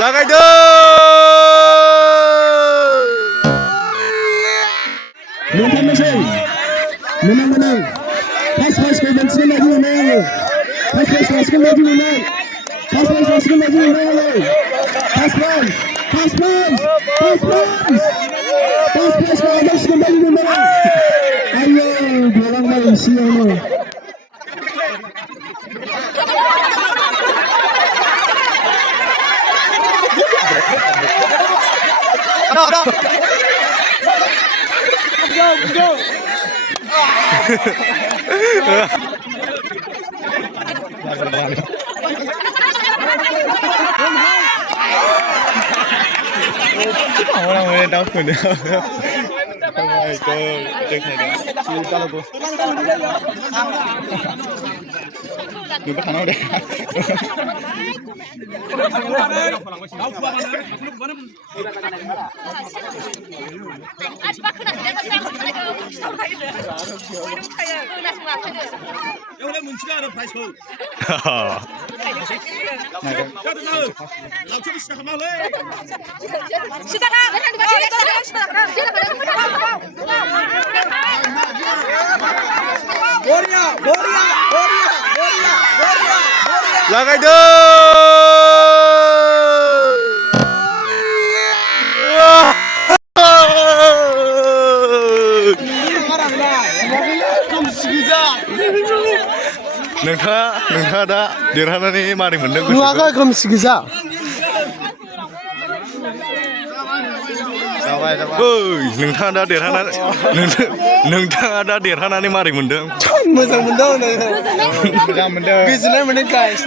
Lagaydı. Menang. Pas kebencian lagi menang. Pas lagi menang. Pas lagi menang. Pas kembali menang. Ayo, bolang Malaysia. Go. Orang mana tahu pun dia. Oh my god, देखा चलो तो 누가 다 나오래. Lagaydı. नोंथाङा दा देरहानानै मारै मोनदों गोसोखौ? नुवाखै खोमसि गोजा। नोंथाङा दा देरहानानै मारै मोनदों? मोजां मोनदों। गोजोननाय मोनदों गाइस।